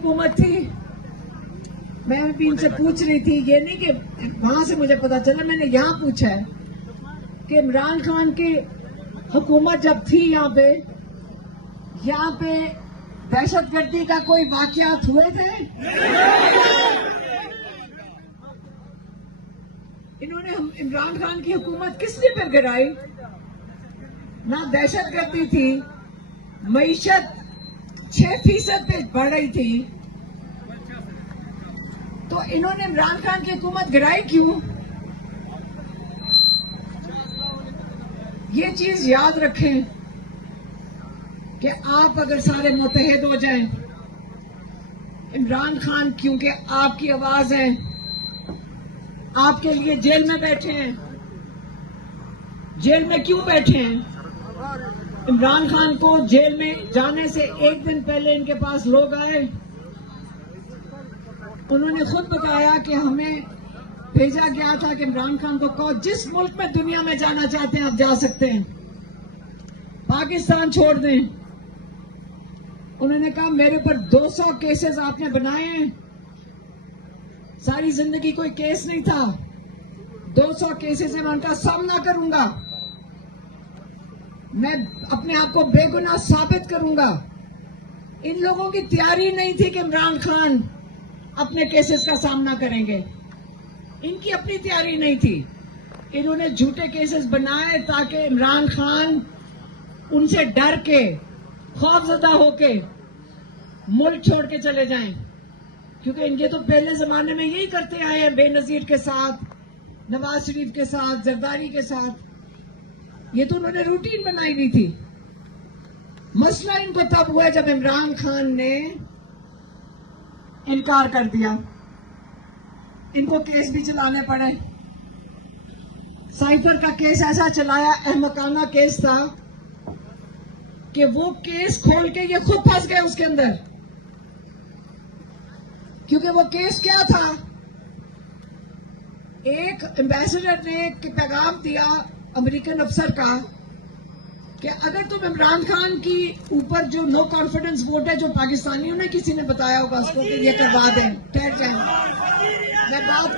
हुकूमत थी, मैं भी इनसे पूछ रही थी, ये नहीं कि वहां से मुझे पता चला, मैंने यहाँ पूछा है कि इमरान खान की हुकूमत जब थी यहाँ पे दहशतगर्दी का कोई वाकयात हुए थे? इन्होंने इमरान खान की हुकूमत किस लिए पर गिराई? ना दहशतगर्दी थी, मईशत 6% पे बढ़ रही थी, तो इन्होंने इमरान खान की हुकूमत गिराई क्यों? ये चीज याद रखें कि आप अगर सारे मुत्तहिद हो जाएं, इमरान खान क्योंकि आपकी आवाज है, आपके लिए जेल में बैठे हैं। जेल में क्यों बैठे हैं? इमरान खान को जेल में जाने से एक दिन पहले इनके पास लोग आए, उन्होंने खुद बताया कि हमें भेजा गया था कि इमरान खान को कहो जिस मुल्क में दुनिया में जाना चाहते हैं आप जा सकते हैं, पाकिस्तान छोड़ दें। उन्होंने कहा मेरे पर 200 केसेस आपने बनाए हैं, सारी जिंदगी कोई केस नहीं था, 200 केसेस से मैं उनका सामना करूंगा, मैं अपने आप को बेगुनाह साबित करूंगा। इन लोगों की तैयारी नहीं थी कि इमरान खान अपने केसेस का सामना करेंगे, इनकी अपनी तैयारी नहीं थी। इन्होंने झूठे केसेस बनाए ताकि इमरान खान उनसे डर के, खौफजदा होके मुल्क छोड़ के चले जाएं, क्योंकि इनके तो पहले जमाने में यही करते आए हैं, बेनजीर के साथ, नवाज शरीफ के साथ, जरदारी के साथ। ये तो उन्होंने रूटीन बनाई हुई थी। मसला इनको तब हुआ जब इमरान खान ने इनकार कर दिया, इनको केस भी चलाने पड़े। साइफर का केस ऐसा चलाया, अहमकाना केस था कि वो केस खोल के ये खुद फंस गए उसके अंदर, क्योंकि वो केस क्या था, एक एम्बेसडर ने एक पैगाम दिया अमेरिकन अफसर का कि अगर तुम इमरान खान की ऊपर जो नो कॉन्फिडेंस वोट है, जो पाकिस्तानियों ने किसी ने बताया होगा उसको कि ये करवा दें, ठहर जाए, मैं बात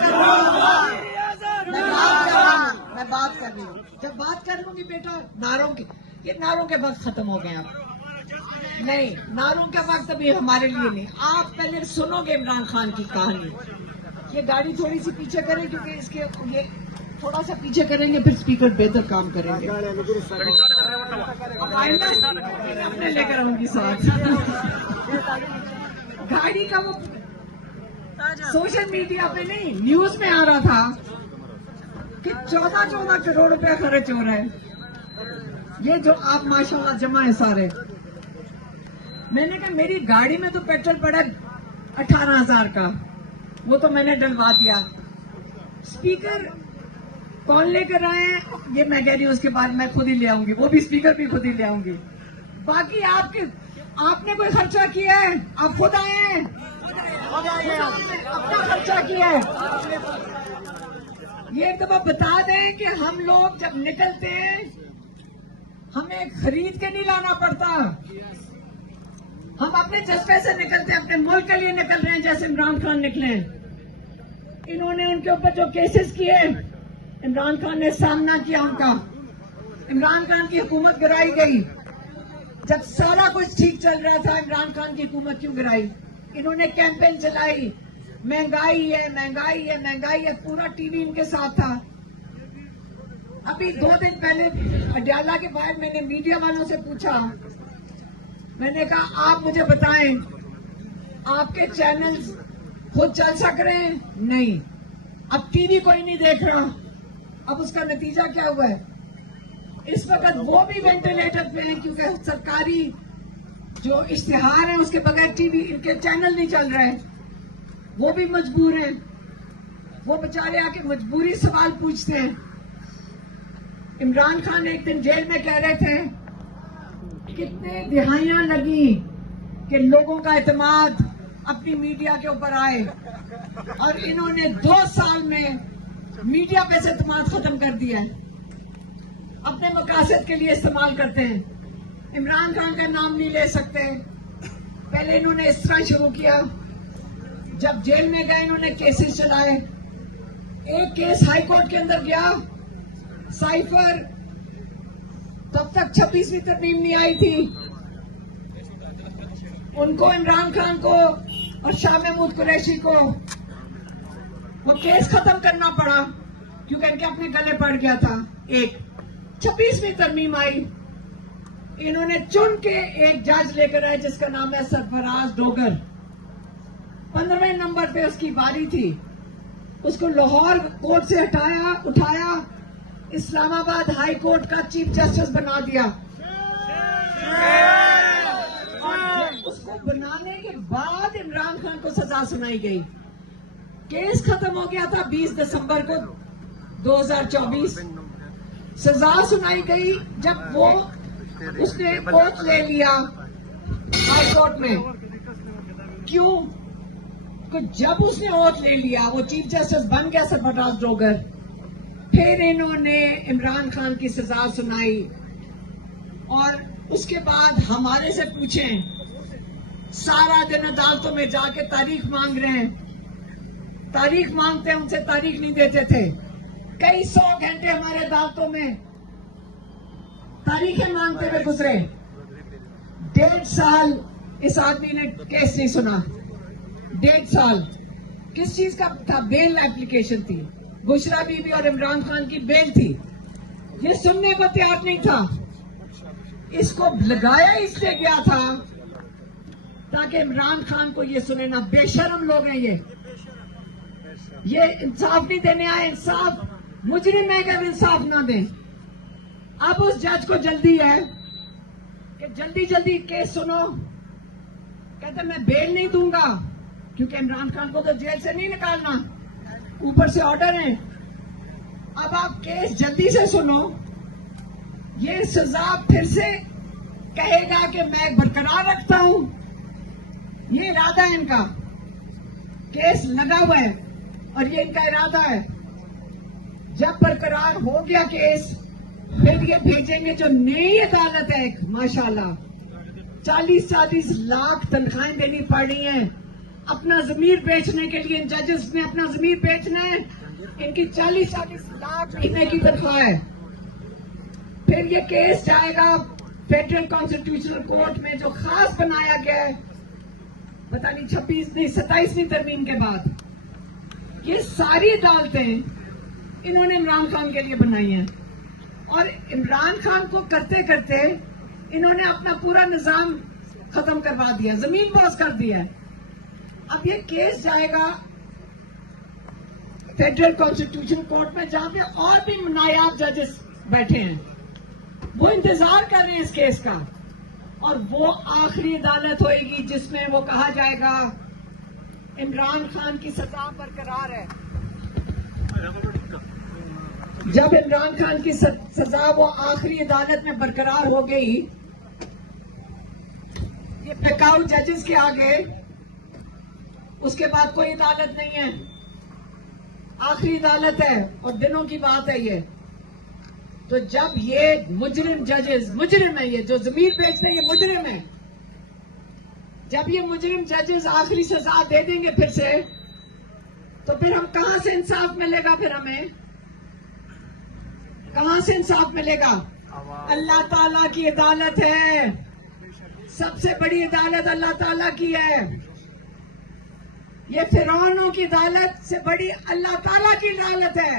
कर रही हूँ। जब बात कर लूंगी बेटा, नारों की, ये नारों के वक्त खत्म हो गए अब नहीं, नारों के वक्त अभी हमारे लिए नहीं। आप पहले सुनोगे इमरान खान की कहानी। ये गाड़ी थोड़ी सी पीछे करें, क्योंकि इसके ये थोड़ा सा पीछे करेंगे फिर स्पीकर बेहतर काम करेंगे। अपने लेकर आऊंगी साथ। गाड़ी का वो सोशल मीडिया पे नहीं, न्यूज में आ रहा था कि 14 करोड़ रुपया खर्च हो रहा है। ये जो आप माशाल्लाह जमा है सारे, मैंने कहा मेरी गाड़ी में तो पेट्रोल पड़ा 18,000 का, वो तो मैंने डलवा दिया। स्पीकर कौन लेकर आए हैं ये मैं कह रही हूँ, उसके बाद मैं खुद ही ले आऊंगी, वो भी स्पीकर भी खुद ही ले आऊंगी। बाकी आपने कोई खर्चा किया है? आप खुद आए हैं, अपना खर्चा किया है। ये एक दफा बता दें कि हम लोग जब निकलते हैं हमें खरीद के नहीं लाना पड़ता, हम अपने जज्बे से निकलते हैं, अपने मुल्क के लिए निकल रहे हैं, जैसे इमरान खान निकले। इन्होंने उनके ऊपर जो केसेस किए, इमरान खान ने सामना किया उनका। इमरान खान की हुकूमत गिराई गई, जब सारा कुछ ठीक चल रहा था इमरान खान की हुकूमत क्यों गिराई? इन्होंने कैंपेन चलाई, महंगाई है, महंगाई है, महंगाई है, पूरा टीवी इनके साथ था। अभी 2 दिन पहले अडयाला के बाहर मैंने मीडिया वालों से पूछा, मैंने कहा आप मुझे बताएं आपके चैनल्स खुद चल सक रहे हैं? नहीं, अब टीवी कोई नहीं देख रहा। अब उसका नतीजा क्या हुआ है? इस वक्त वो भी वेंटिलेटर पे हैं, क्योंकि सरकारी जो इश्तिहार है उसके बगैर टीवी, इनके चैनल नहीं चल रहे, वो भी मजबूर हैं। वो बेचारे आके मजबूरी सवाल पूछते हैं। इमरान खान एक दिन जेल में कह रहे थे कितने दिहाइयां लगी कि लोगों का एतमाद अपनी मीडिया के ऊपर आए, और इन्होंने 2 साल में मीडिया पे से एतमाद खत्म कर दिया है, अपने मकासद के लिए इस्तेमाल करते हैं। इमरान खान का नाम नहीं ले सकते, पहले इन्होंने इस तरह शुरू किया, जब जेल में गए इन्होंने केसेस चलाए। एक केस हाई कोर्ट के अंदर गया, साइफर, तब तक 26वीं तरमीम नहीं आई थी। उनको, इमरान खान को और शाह महमूद कुरैशी को वो केस खत्म करना पड़ा क्योंकि इनके अपने गले पड़ गया था। एक 26वीं तरमीम आई, इन्होंने चुन के एक जज लेकर आए जिसका नाम है सरफराज डोगर। 15वें नंबर पे उसकी बारी थी, उसको लाहौर कोर्ट से उठाया, इस्लामाबाद हाई कोर्ट का चीफ जस्टिस बना दिया। और उसको बनाने के बाद इमरान खान को सजा सुनाई गई। केस खत्म हो गया था 20 दिसंबर को 2024। सजा सुनाई गई जब वो उसने ओथ ले लिया हाई कोर्ट में। क्यों? तो जब उसने ओथ ले लिया, वो चीफ जस्टिस बन गया सरफराज डोगर, फिर इन्होंने इमरान खान की सजा सुनाई। और उसके बाद हमारे से पूछें, सारा दिन अदालतों में जाके तारीख मांग रहे हैं, तारीख मांगते हैं, उनसे तारीख नहीं देते थे। कई 100 घंटे हमारे अदालतों में तारीखें मांगते हुए गुजरे। 1.5 साल इस आदमी ने केस नहीं सुना। 1.5 साल किस चीज का था? बेल एप्लीकेशन थी, बुशरा बीबी और इमरान खान की बेल थी। ये सुनने को तैयार नहीं था। इसको लगाया इसलिए गया था ताकि इमरान खान को ये सुने ना। बेशर्म लोग हैं ये इंसाफ नहीं देने आए। इंसाफ मुजरिम है अगर इंसाफ ना दें। अब उस जज को जल्दी है कि जल्दी जल्दी केस सुनो। कहते मैं बेल नहीं दूंगा क्योंकि इमरान खान को तो जेल से नहीं निकालना, ऊपर से ऑर्डर है। अब आप केस जल्दी से सुनो। ये सजा फिर से कहेगा कि मैं बरकरार रखता हूं। ये इरादा है इनका। केस लगा हुआ है और ये इनका इरादा है। जब बरकरार हो गया केस, फिर ये भेजेंगे जो नई अदालत है माशाल्लाह, 40-40 लाख तनख्वाहें देनी पड़ रही हैं अपना जमीर बेचने के लिए। इन जजेस ने अपना जमीर बेचना है। इनकी 40-40 लाख महीने की तनख्वाह है। फिर ये केस जाएगा फेडरल कॉन्स्टिट्यूशनल कोर्ट में, जो खास बनाया गया है, पता नहीं 27वीं तरमीम के बाद। ये सारी अदालतें इन्होंने इमरान खान के लिए बनाई हैं और इमरान खान को करते करते इन्होंने अपना पूरा निजाम खत्म करवा दिया, जमीन बॉस कर दिया है। अब ये केस जाएगा फेडरल कॉन्स्टिट्यूशन कोर्ट में, जहां पे और भी नायाब जजेस बैठे हैं। वो इंतजार कर रहे हैं इस केस का। और वो आखिरी अदालत होगी जिसमें वो कहा जाएगा इमरान खान की सजा बरकरार है। जब इमरान खान की सजा वो आखिरी अदालत में बरकरार हो गई, ये बैकआउट जजेस के आगे उसके बाद कोई अदालत नहीं है, आखिरी अदालत है और दिनों की बात है ये। तो जब ये मुजरिम जजेस, मुजरिम है ये जो जमीर बेचते हैं, ये मुजरिम है। जब ये मुजरिम जजेस आखिरी सजा दे देंगे फिर से, तो फिर हम कहां से इंसाफ मिलेगा? फिर हमें कहां से इंसाफ मिलेगा? अल्लाह ताला की अदालत है, सबसे बड़ी अदालत अल्लाह ताला की है। ये फिरौनों की अदालत से बड़ी अल्लाह ताला की अदालत है।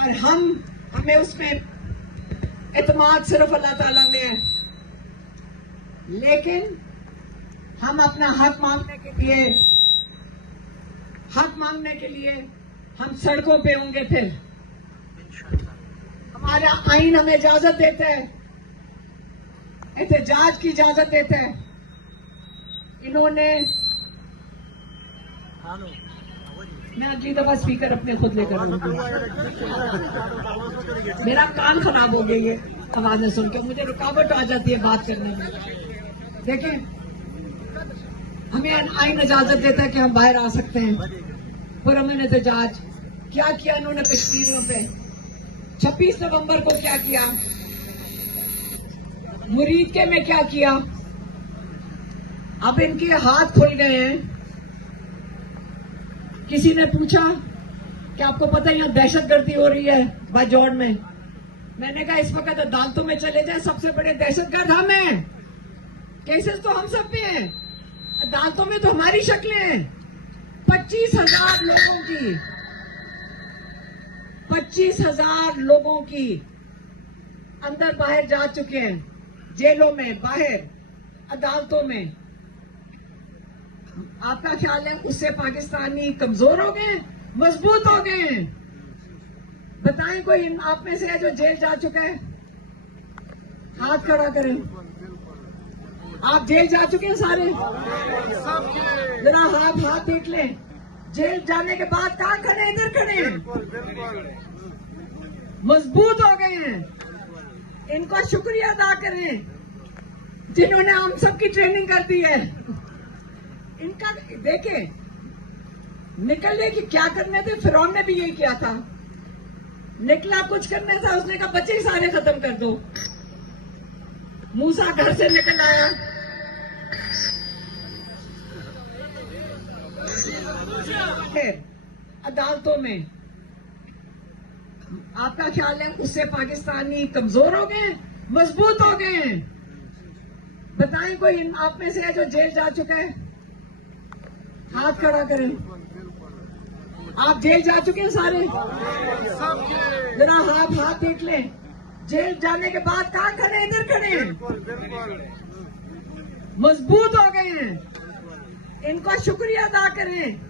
और हमें उसमें इत्मीनान सिर्फ अल्लाह ताला में है। लेकिन हम अपना हक मांगने के लिए हम सड़कों पे होंगे। फिर हमारा आईन हमें इजाजत देता है, एहतजाज की इजाजत देता है। इन्होंने, मैं अगली दफा स्पीकर अपने खुद लेकर आऊंगी। मेरा कान खराब हो गई है आवाजें सुनकर, मुझे रुकावट आ जाती है बात करने में। देखें, हमें आईन इजाजत देता है कि हम बाहर आ सकते हैं। पुरअमन एहतजाज क्या किया इन्होंने कश्मीरियों पे? 26 नवंबर को क्या किया? मुरीदके में क्या किया? अब इनके हाथ खुल गए हैं। किसी ने पूछा कि आपको पता है यहाँ दहशतगर्दी हो रही है बाजौड़ में। मैंने कहा इस वक्त अदालतों में चले जाए, सबसे बड़े दहशतगर्द हम हैं। केसेस तो हम सब पे हैं, अदालतों में तो हमारी शक्लें हैं। 25,000 लोगों की 25,000 लोगों की अंदर बाहर जा चुके हैं, जेलों में, बाहर, अदालतों में। आपका ख्याल है उससे पाकिस्तानी कमजोर हो गए, मजबूत हो गए हैं? बताएं कोई आप में से है जो जेल जा चुका है? हाथ खड़ा करें। आप जेल जा चुके हैं सारे? जरा हाथ देख लें। जेल जाने के बाद कहाँ खड़े? इधर खड़े। मजबूत हो गए हैं। इनको शुक्रिया अदा करें जिन्होंने हम सबकी ट्रेनिंग कर दी है। इनका देखें, निकलने की क्या करने थे, फिरौन ने भी यही किया था। निकला कुछ करने था, उसने कहा बच्चे ही सारे खत्म कर दो। मूसा घर से निकल आया, फिर अदालतों में। आपका ख्याल है उससे पाकिस्तानी कमजोर हो गए, मजबूत हो गए हैं? बताएं कोई आप में से है जो जेल जा चुका है? हाथ खड़ा करें। आप जेल जा चुके हैं सारे? जरा हाथ देख लें। जेल जाने के बाद कहाँ खड़े? इधर खड़े। मजबूत हो गए हैं। इनका शुक्रिया अदा करें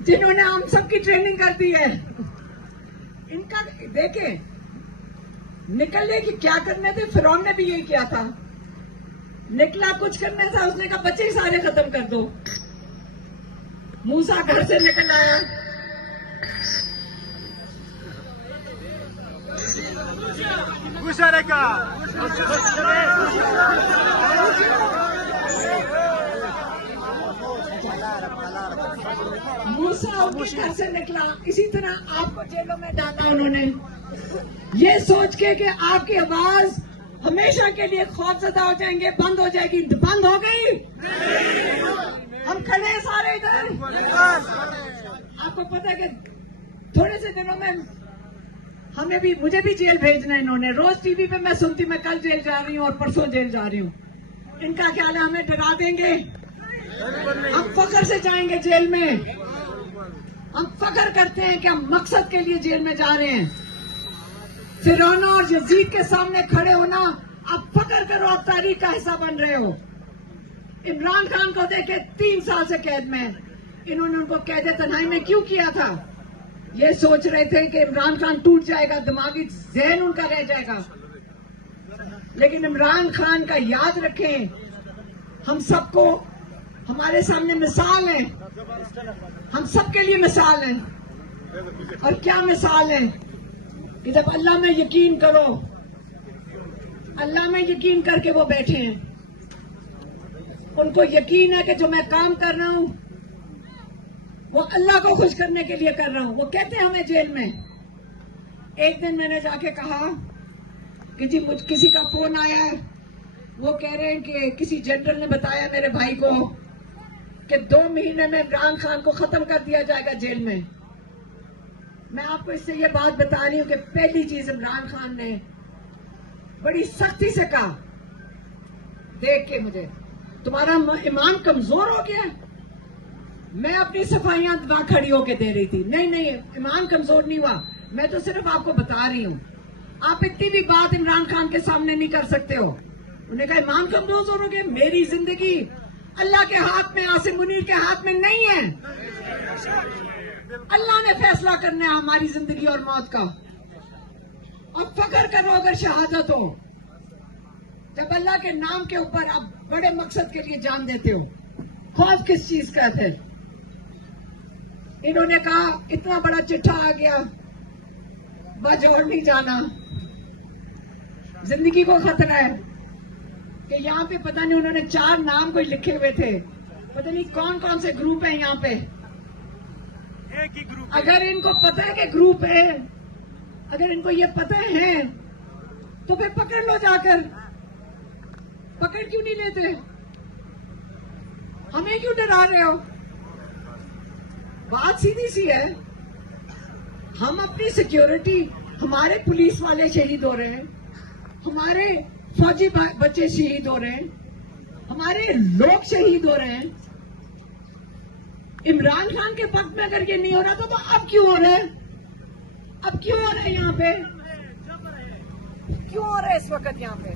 जिन्होंने हम सबकी ट्रेनिंग कर दी है। इनका देखें, निकलने की क्या करने थे, फिरौन ने भी यही किया था। निकला कुछ करने था, उसने कहा बच्चे ही सारे खत्म कर दो। मूसा घर से निकल आया, मूसा उनके घर से निकला। इसी तरह आपको जेलों में डाला उन्होंने, ये सोच के कि आपकी आवाज हमेशा के लिए खौफजदा हो जाएंगे, बंद हो जाएगी। बंद हो गई। हम खड़े हैं सारे इधर। आपको पता है कि थोड़े से दिनों में मुझे भी जेल भेजना है इन्होंने। रोज टीवी पे मैं सुनती, मैं कल जेल जा रही हूँ और परसों जेल जा रही हूँ। इनका ख्याल है हमें डरा देंगे, हम फख्र से जाएंगे जेल में। हम फख्र करते हैं कि हम मकसद के लिए जेल में जा रहे हैं। फिरौन और यजीद के सामने खड़े होना, आप फख्र करो, आप तारीख का हिस्सा बन रहे हो। इमरान खान को देखे 3 साल से कैद में, इन्होंने उनको कैद तन्हाई में क्यों किया था? ये सोच रहे थे कि इमरान खान टूट जाएगा, दिमागी जहन उनका रह जाएगा। लेकिन इमरान खान का याद रखें, हम सबको, हमारे सामने मिसाल है, हम सबके लिए मिसाल है। और क्या मिसाल है कि जब अल्लाह में यकीन करो, अल्लाह में यकीन करके वो बैठे हैं। उनको यकीन है कि जो मैं काम कर रहा हूं वो अल्लाह को खुश करने के लिए कर रहा हूं। वो कहते हैं हमें जेल में। एक दिन मैंने जाके कहा कि जी किसी का फोन आया है, वो कह रहे हैं कि किसी जनरल ने बताया मेरे भाई को कि 2 महीने में इमरान खान को खत्म कर दिया जाएगा जेल में। मैं आपको इससे ये बात बता रही हूं कि पहली चीज इमरान खान ने बड़ी सख्ती से कहा, देख के मुझे तुम्हारा ईमान कमजोर हो गया। मैं अपनी सफाइयां वहां खड़ी होके दे रही थी। नहीं, ईमान कमजोर नहीं हुआ, मैं तो सिर्फ आपको बता रही हूँ। आप इतनी भी बात इमरान खान के सामने नहीं कर सकते हो। उन्होंने कहा ईमान कमजोर हो गए, मेरी जिंदगी अल्लाह के हाथ में, आसिम मुनीर के हाथ में नहीं है। अल्लाह ने फैसला करना है हमारी जिंदगी और मौत का। और फख्र करो अगर शहादत हो, जब अल्लाह के नाम के ऊपर आप बड़े मकसद के लिए जान देते हो। खौफ किस चीज का है? इन्होंने कहा इतना बड़ा चिट्ठा आ गया, बाजौड़ नहीं जाना, जिंदगी को खतरा है। कि यहाँ पे पता नहीं उन्होंने 4 नाम कोई लिखे हुए थे, पता नहीं कौन कौन से ग्रुप है यहाँ पे। एक ही ग्रुप। अगर इनको पता है कि ग्रुप है, अगर इनको ये पता है तो फिर पकड़ लो जाकर। पकड़ क्यों नहीं लेते? हमें क्यों डरा रहे हो? बात सीधी सी है, हम अपनी सिक्योरिटी, हमारे पुलिस वाले शहीद हो रहे हैं, हमारे फौजी बच्चे शहीद हो रहे हैं, हमारे लोग शहीद हो रहे हैं। इमरान खान के वक्त में अगर ये नहीं हो रहा था तो अब क्यों हो रहा है? अब क्यों हो रहा है? यहाँ पे क्यों हो रहा है इस वक्त? यहाँ पे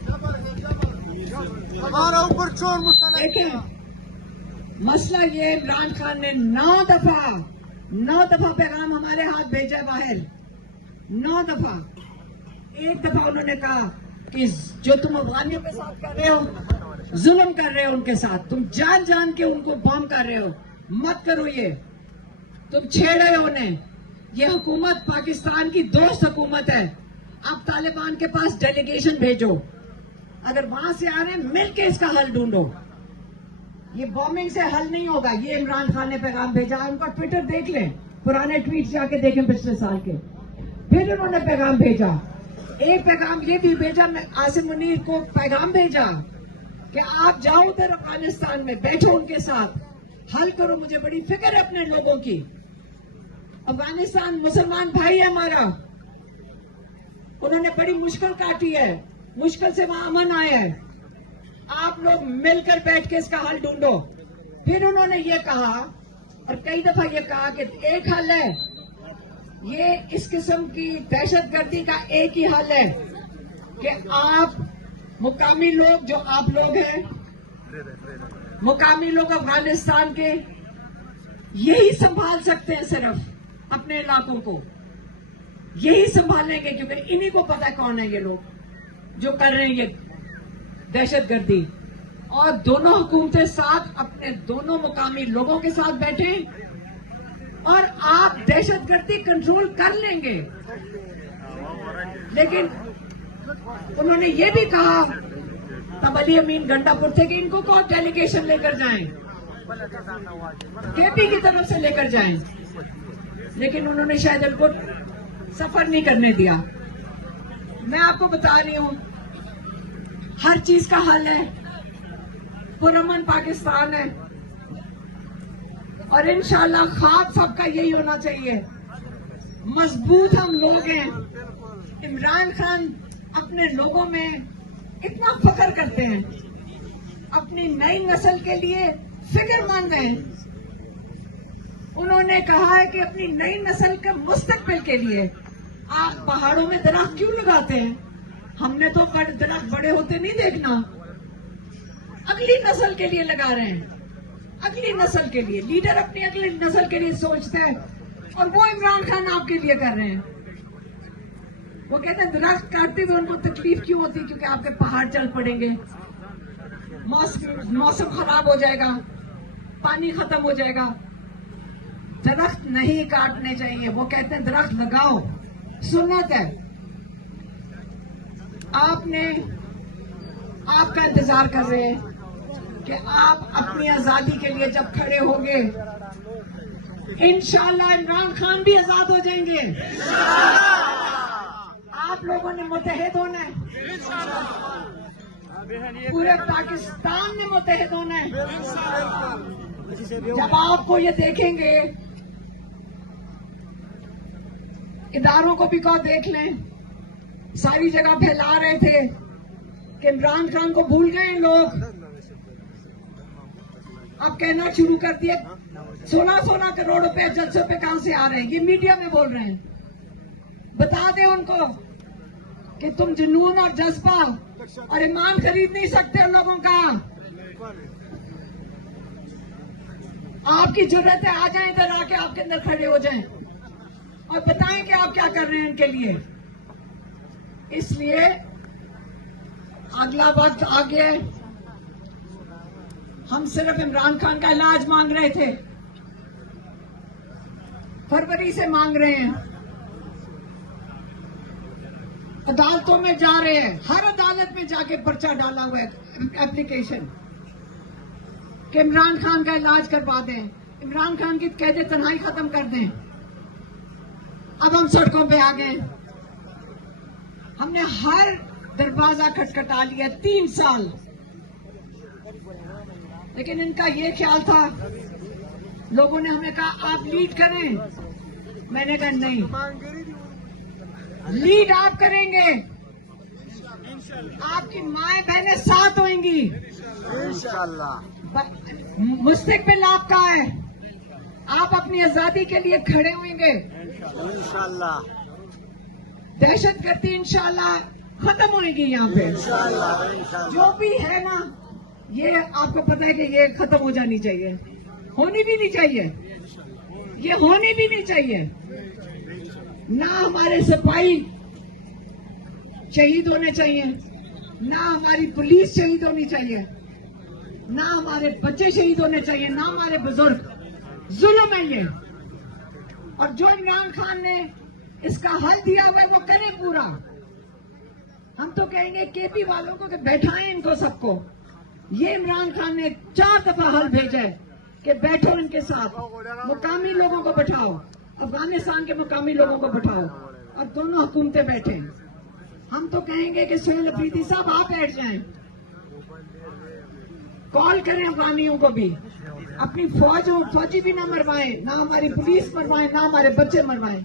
हमारा ऊपर चोर मुश्किल। देखें, मसला ये, इमरान खान ने 9 दफा पैगाम हमारे हाथ भेजा है बाहर। 9 दफा। एक दफा उन्होंने कहा कि जो तुम अफगानियों के साथ कर रहे हो, जुल्म कर रहे हो उनके साथ, तुम जान जान के उनको बम कर रहे हो, मत करो ये, तुम छेड़ रहे हो उन्हें। ये हुकूमत पाकिस्तान की दोस्त हुकूमत है। अब तालिबान के पास डेलीगेशन भेजो, अगर वहां से आ रहे हैं मिलके इसका हल ढूंढो। ये बॉम्बिंग से हल नहीं होगा। ये इमरान खान ने पैगाम भेजा, उनका ट्विटर देख लें, पुराने ट्वीट जाके देखें पिछले साल के। फिर उन्होंने पैगाम भेजा, एक पैगाम ये भी भेजा, आसिम मुनीर को पैगाम भेजा कि आप जाओ उधर अफगानिस्तान में, बैठो उनके साथ, हल करो, मुझे बड़ी फिक्र है अपने लोगों की। अफगानिस्तान मुसलमान भाई है हमारा, उन्होंने बड़ी मुश्किल काटी है, मुश्किल से वहां अमन आया है, आप लोग मिलकर बैठ के इसका हल ढूंढो। फिर उन्होंने ये कहा, और कई दफा ये कहा कि एक हल है, ये इस किस्म की दहशतगर्दी का एक ही हल है कि आप मुकामी लोग, जो आप लोग हैं, मुकामी लोग अफगानिस्तान के, यही संभाल सकते हैं सिर्फ अपने इलाकों को, यही संभालेंगे, क्योंकि इन्हीं को पता है कौन है ये लोग जो कर रहे हैं ये दहशतगर्दी। और दोनों हुकूमतें साथ अपने दोनों मुकामी लोगों के साथ बैठे और आप दहशतगर्दी कंट्रोल कर लेंगे। लेकिन उन्होंने ये भी कहा, तब अली अमीन गंडापुर थे, कि इनको कौन डेलीगेशन लेकर जाएं, केपी की तरफ से लेकर जाएं, लेकिन उन्होंने शायद इनको सफर नहीं करने दिया। मैं आपको बता रही हूं, हर चीज का हल है, पुरअमन पाकिस्तान है, और इंशाल्लाह ख्वाब सबका यही होना चाहिए। मजबूत हम लोग हैं। इमरान खान अपने लोगों में इतना फख्र करते हैं, अपनी नई नस्ल के लिए फिक्रमंद हैं। उन्होंने कहा है कि अपनी नई नस्ल के मुस्तकबिल के लिए आप पहाड़ों में दरख्त क्यों लगाते हैं? हमने तो दरख्त बड़े होते नहीं देखना, अगली नस्ल के लिए लगा रहे हैं, अगली नस्ल के लिए। लीडर अपनी अगली नस्ल के लिए सोचते हैं, और वो इमरान खान आपके लिए कर रहे हैं। वो कहते हैं दरख्त काटते हुए उनको तकलीफ क्यों होती? क्योंकि आपके पहाड़ चल पड़ेंगे, मौसम खराब हो जाएगा, पानी खत्म हो जाएगा। दरख्त नहीं काटने चाहिए। वो कहते हैं दरख्त लगाओ, सुन्नत है। आपका इंतजार कर रहे हैं कि आप अपनी आजादी के लिए जब खड़े होंगे, इंशाल्लाह इमरान खान भी आजाद हो जाएंगे। आप लोगों ने मुत्तहिद होना है, पूरे पाकिस्तान ने मुत्तहिद होना है। जब आपको ये देखेंगे, इदारों को भी कहो देख लें, सारी जगह फैला रहे थे कि इमरान खान को भूल गए लोग। अब कहना शुरू कर दिए 16 करोड़ रुपए जलसों पे कहां से आ रहे हैं, ये मीडिया में बोल रहे हैं। बता दें उनको कि तुम जुनून और जज्बा और ईमान खरीद नहीं सकते उन लोगों का। आपकी जरूरत है, आ जाए इधर, आके आपके अंदर खड़े हो जाएं और बताएं कि आप क्या कर रहे हैं इनके लिए। इसलिए अगला वक्त आ गया है। हम सिर्फ इमरान खान का इलाज मांग रहे थे, फरवरी से मांग रहे हैं, अदालतों में जा रहे हैं, हर अदालत में जाके पर्चा डाला हुआ है, एप्लीकेशन, कि इमरान खान का इलाज करवा दें, इमरान खान की कैद तन्हाई खत्म कर दें। अब हम सड़कों पे आ गए, हमने हर दरवाजा खटखटा लिया। 3 साल लेकिन इनका ये ख्याल था, लोगों ने हमें कहा आप लीड करें, मैंने कहा नहीं, लीड आप करेंगे, आपकी माएं बहनें साथ होंगी, इंशाल्लाह। मुस्तकबिल आपका है, आप अपनी आजादी के लिए खड़े होंगे इंशाल्लाह। दहशतगर्दी इंशाल्लाह खत्म होगी यहाँ पे, जो भी है ना, ये आपको पता है कि ये खत्म हो जानी चाहिए, होनी भी नहीं चाहिए, ये होनी भी नहीं चाहिए। ना हमारे सिपाही शहीद होने चाहिए, ना हमारी पुलिस शहीद होनी चाहिए, ना हमारे बच्चे शहीद होने चाहिए, ना हमारे बुजुर्ग। जुल्म है ये, और जो इमरान खान ने इसका हल दिया हुआ है वो करें पूरा। हम तो कहेंगे केपी वालों को कि बैठाएं इनको सबको। ये इमरान खान ने 4 दफा हल भेजा है कि बैठो इनके साथ, मुकामी लोगों को बैठाओ, अफगानिस्तान के मुकामी लोगों को बैठाओ और दोनों हुकूमतें बैठे। हम तो कहेंगे कि सोहेल अफरीदी साहब आप बैठ जाएं, कॉल करें अफगानियों को भी, अपनी फौजी भी ना मरवाएं, ना हमारी पुलिस मरवाएं, ना हमारे बच्चे मरवाएं।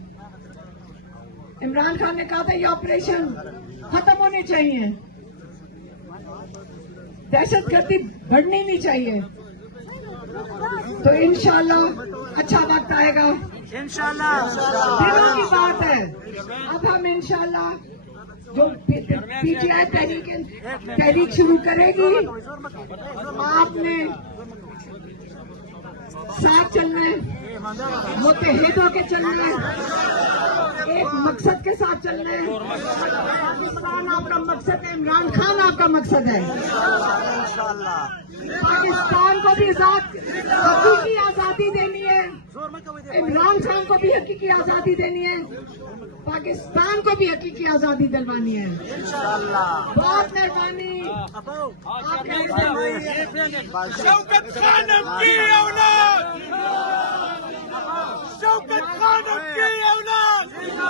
इमरान खान ने कहा था ये ऑपरेशन खत्म होने चाहिए, दहशतगर्दी बढ़नी नहीं चाहिए। तो इंशाल्लाह अच्छा वक्त आएगा, इंशाल्लाह दिनों की बात है। अब हम इंशाल्लाह जो पीटीआई तहरीक शुरू करेगी, आपने साथ चलना है, मुत्तहिद होकर चलना है, एक मकसद के साथ चलना है। पाकिस्तान आपका मकसद है, इमरान खान आपका मकसद है। पाकिस्तान को भी हकीकी आजादी देनी है, इमरान खान को भी हकीकी आजादी देनी है, पाकिस्तान को भी हकीकी आजादी दिलवानी है। बहुत मेहरबानी।